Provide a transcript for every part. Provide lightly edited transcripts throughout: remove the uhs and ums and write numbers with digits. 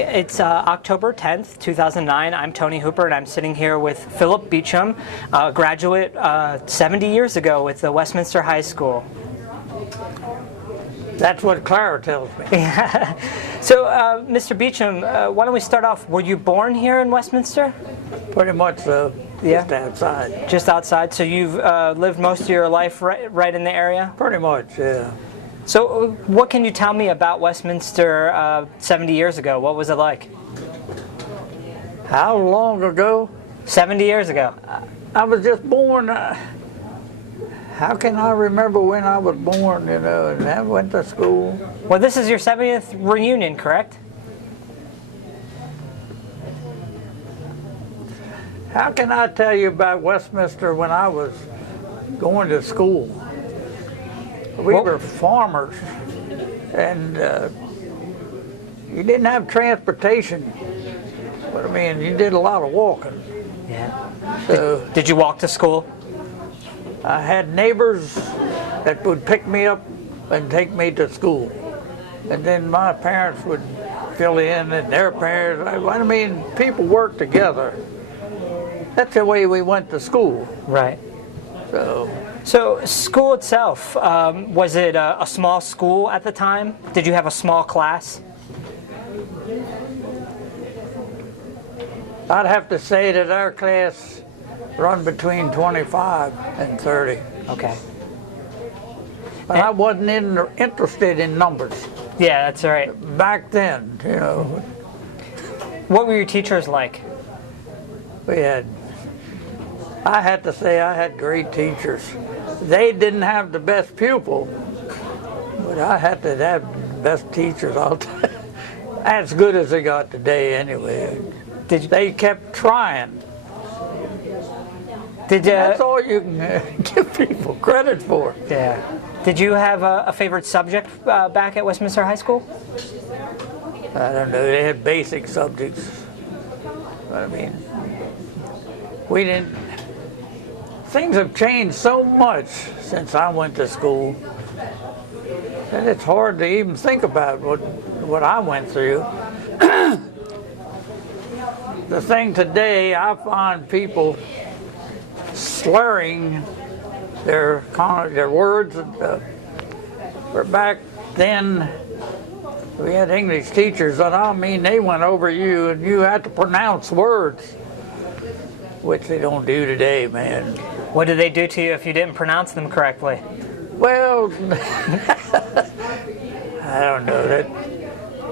It's October 10th, 2009. I'm Tony Hooper, and I'm sitting here with Phillip Beechum, a graduate 70 years ago with the Westminster High School. That's what Clara tells me. So, Mr. Beechum, why don't we start off? Were you born here in Westminster? Pretty much so. Yeah. Just outside. Just outside. So you've lived most of your life right in the area? Pretty much, yeah. So what can you tell me about Westminster 70 years ago? What was it like? How long ago? 70 years ago. I was just born. How can I remember when I was born, and I went to school? Well, this is your 70th reunion, correct? How can I tell you about Westminster when I was going to school? We were farmers, and you didn't have transportation. But I mean, you did a lot of walking. Yeah. So Did you walk to school? I had neighbors that would pick me up and take me to school. And then my parents would fill in, and their parents. I mean, people worked together. That's the way we went to school. Right. So school itself, was it a small school at the time? Did you have a small class? I'd have to say that our class run between 25 and 30. Okay. But I wasn't interested in numbers Yeah, that's all right. back then, What were your teachers like? I had to say I had great teachers. They didn't have the best pupil, but I had to have the best teachers. As good as they got today anyway. They kept trying. That's all you can give people credit for. Yeah. Did you have a favorite subject back at Westminster High School? I don't know, they had basic subjects. But I mean, we didn't. Things have changed so much since I went to school that it's hard to even think about what I went through. The thing today, I find people slurring their words. Where back then, we had English teachers, and I mean, they went over you, and you had to pronounce words, which they don't do today, man. What did they do to you if you didn't pronounce them correctly? Well, I don't know.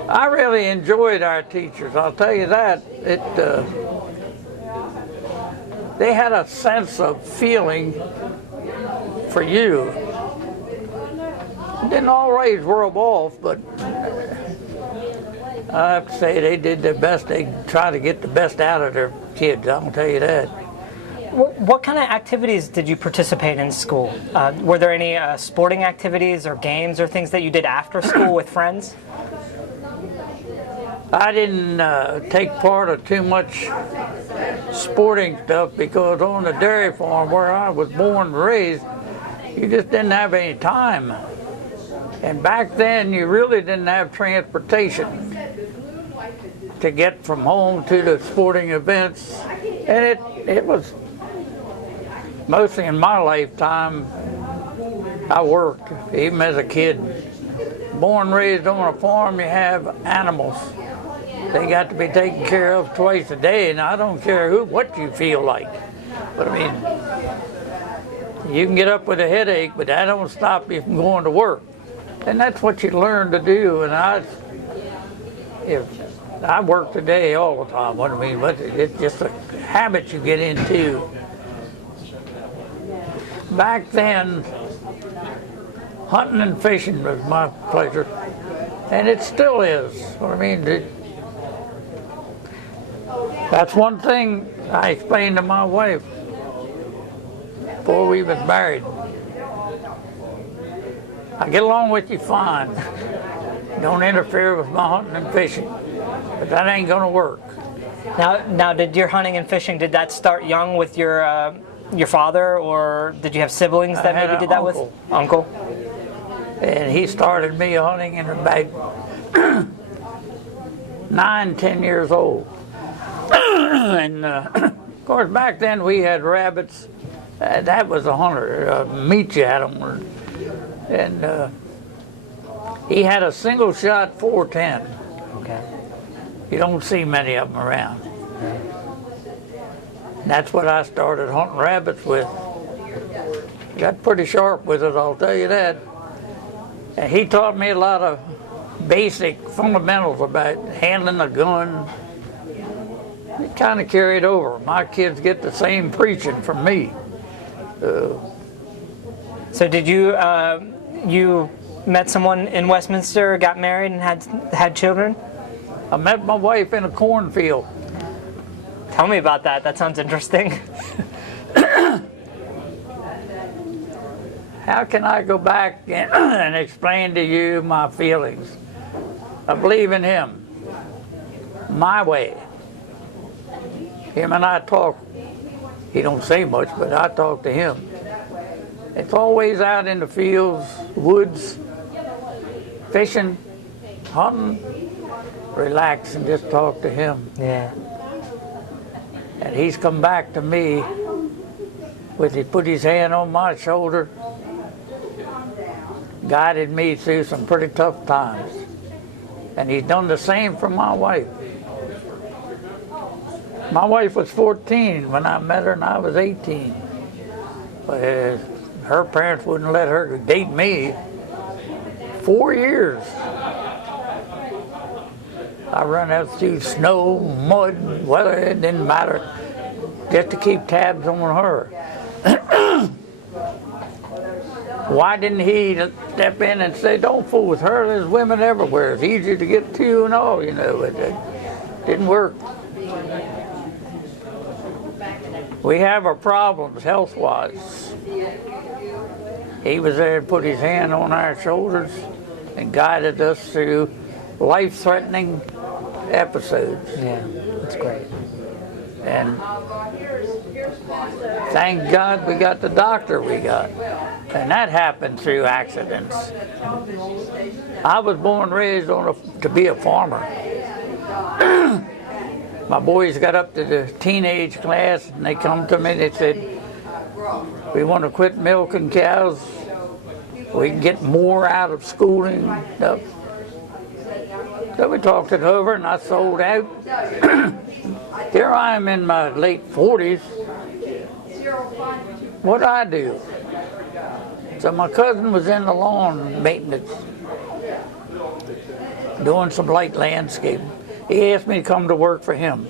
I really enjoyed our teachers, I'll tell you that. They had a sense of feeling for you. It didn't always rub off, but I have to say they did their best. They tried to get the best out of their kids, I'll tell you that. What kind of activities did you participate in school? Were there any sporting activities or games or things that you did after school with friends? I didn't take part of too much sporting stuff because on the dairy farm where I was born and raised, you just didn't have any time. And back then, you really didn't have transportation to get from home to the sporting events. And it was, mostly in my lifetime, I worked, even as a kid. Born and raised on a farm, you have animals. They got to be taken care of twice a day, and I don't care what you feel like. But I mean, you can get up with a headache, but that don't stop you from going to work. And that's what you learn to do. And I work today all the time. What I mean, it's just a habit you get into. Back then, hunting and fishing was my pleasure, and it still is. What I mean, that's one thing I explained to my wife before we was married. I get along with you fine. Don't interfere with my hunting and fishing, but that ain't gonna work. Now, did your hunting and fishing, did that start young with your father, or did you have siblings that maybe did that with? Uncle. And he started me hunting in about 9, 10 years old. And of course, back then we had rabbits. That was a hunter. Meat you had them. And he had a single shot 410. Okay. You don't see many of them around. That's what I started hunting rabbits with. Got pretty sharp with it, I'll tell you that. And he taught me a lot of basic fundamentals about handling a gun. It kind of carried over. My kids get the same preaching from me. So did you you met someone in Westminster, got married, and had children? I met my wife in a cornfield. Tell me about that. That sounds interesting. How can I go back and explain to you my feelings? I believe in him, my way. Him and I talk. He don't say much, but I talk to him. It's always out in the fields, woods, fishing, hunting, relax and just talk to him. Yeah. And he's come back to me he put his hand on my shoulder, guided me through some pretty tough times. And he's done the same for my wife. My wife was 14 when I met her, and I was 18. But her parents wouldn't let her date me. 4 years. I run out through snow, mud, weather, it didn't matter, just to keep tabs on her. Why didn't he step in and say, don't fool with her, there's women everywhere, it's easier to get to and all, you know. It didn't work. We have our problems health-wise. He was there and put his hand on our shoulders and guided us through life-threatening episodes. Yeah, that's great. And thank God we got the doctor we got. And that happened through accidents. I was born and raised to be a farmer. My boys got up to the teenage class and they come to me and they said, we want to quit milking cows. We can get more out of schooling and stuff. So we talked it over and I sold out. Here I am in my late 40s. What'd I do? So my cousin was in the lawn maintenance, doing some light landscaping. He asked me to come to work for him.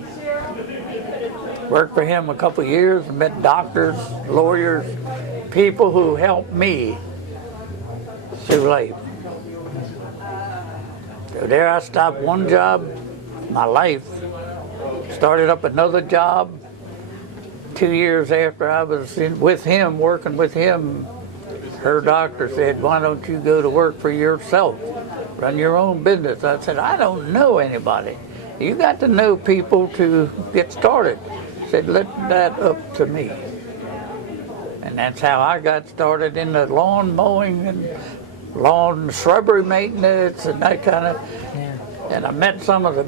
Worked for him a couple of years and met doctors, lawyers, people who helped me through life. So there I stopped one job, my life, started up another job. 2 years after I was with him, working with him, her doctor said, why don't you go to work for yourself? Run your own business. I said, I don't know anybody. You got to know people to get started. He said, let that up to me. And that's how I got started in the lawn mowing and lawn shrubbery maintenance and that kind of. Yeah. And I met some of the,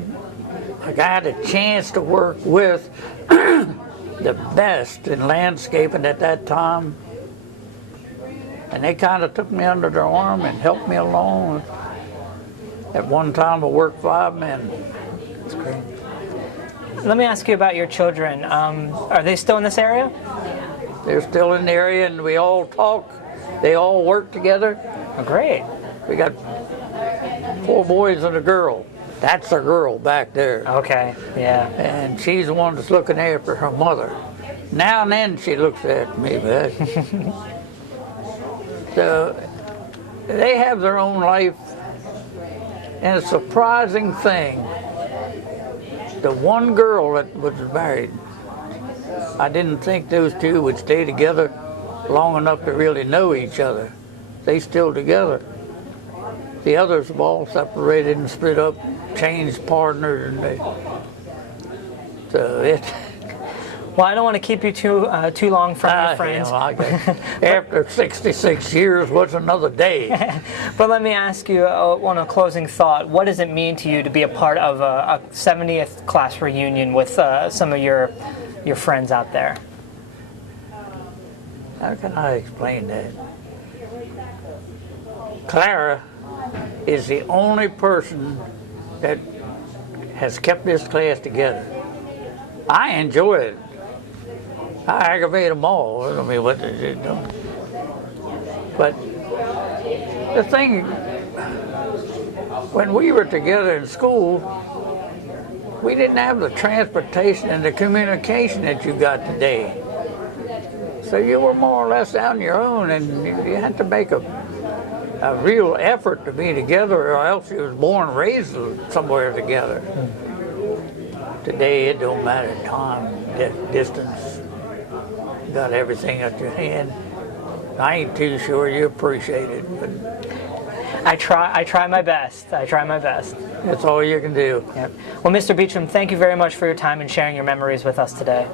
I had a chance to work with the best in landscaping at that time. And they kind of took me under their arm and helped me along. At one time I worked 5 men. That's great. Let me ask you about your children. Are they still in this area? They're still in the area and we all talk. They all work together. Oh, great. We got 4 boys and a girl. That's a girl back there. Okay, yeah. And she's the one that's looking after her mother. Now and then she looks after me, but so they have their own life. And a surprising thing, the one girl that was married, I didn't think those two would stay together long enough to really know each other. They still together. The others have all separated and split up, changed partners, and so it. Well, I don't want to keep you too long from your friends. After 66 years, what's another day? But let me ask you on a closing thought, what does it mean to you to be a part of a 70th class reunion with some of your friends out there? How can I explain that? Clara is the only person that has kept this class together. I enjoy it. I aggravate them all. I mean, what they do. But the thing, when we were together in school, we didn't have the transportation and the communication that you got today. So you were more or less on your own, and you had to make a real effort to be together, or else you was born and raised somewhere together. Today, it don't matter time, distance. You got everything at your hand. I ain't too sure you appreciate it, but I try my best. I try my best. That's all you can do. Yep. Well, Mr. Beechum, thank you very much for your time and sharing your memories with us today.